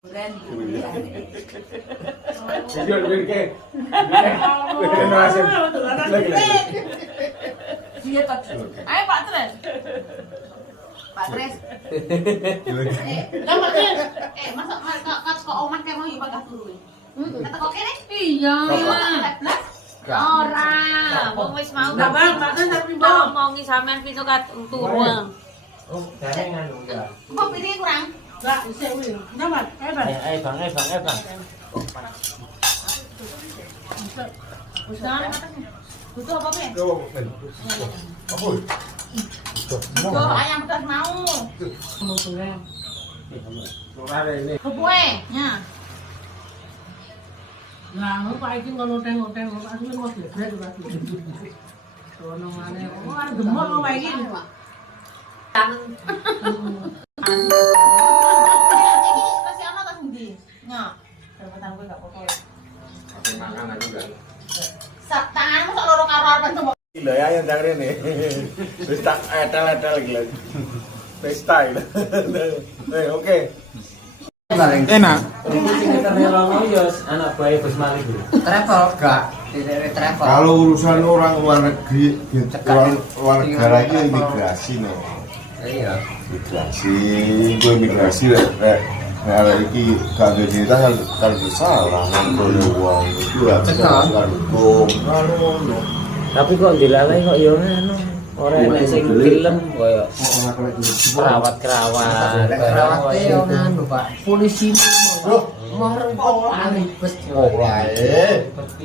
Bulan Jujur ke. Kena asem. Lagi. dia tak. Ayo Pak Tres. Pak Tres. Kamu sih, masa kok omat kayak mau ibadah dulu. Kata kok kene? Iya. Ora, wong wis mau. Bang, Pak Tres tapi bang. Ngomongi sampean pitu kat turu. Oh, jangan enggak. Kok pilih kurang? Enggak, bisa wih. Nyaman, hebat. Bang. Jangan matanya. Butuh apa, Be? Apa? Butuh ayam pedas mau. Mau pulang. Sore ini. Kue, nya. Lah, Pak iki ngonoteng-onteng, Pak iki mau geblek Pak. Sono maneh. Oh, arep gemuk kok Pak iki. Iki masih ana ta ndi? Nya. Jabatan kowe gak apa-apa. Pakai makanan juga. Sak tanganmu sak loro karo arep tuh. Gila ya yang jangre nih. Wis tak etel-etel gila. Pesta gila. Oke. Enak. Anak bayi Gus Malik. Travel gak? Tidak travel. Kalau urusan orang luar negeri, luar negara itu imigrasi nih. Iya. Imigrasi lah. Nah, ini kalau kita kalau bersalah, boleh uang itu lah. Hukum. Tapi kok dilalai kok yo ngono. Ora enek sing film koyo kerawat-kerawat. Kerawat yo nganu, Pak. Polisi mau rempok alibes.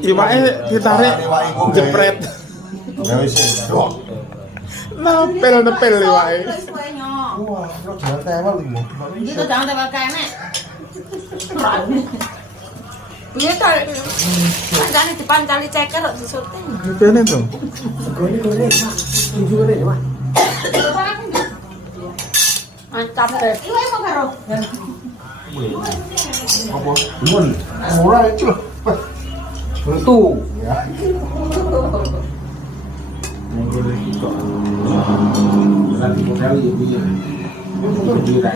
Iwake ditarik jepret. Ya wis. Nepel iwake. Wah, lo jangan tewel iki. Gitu jangan tebak kene. Iya ta. Kan depan kali ceker kok syuting. Kene to. Mantap deh. Iwa mau karo. Apa? Mun. Ora itu. Bentu. Ya. Nanti modal ya biar. Biar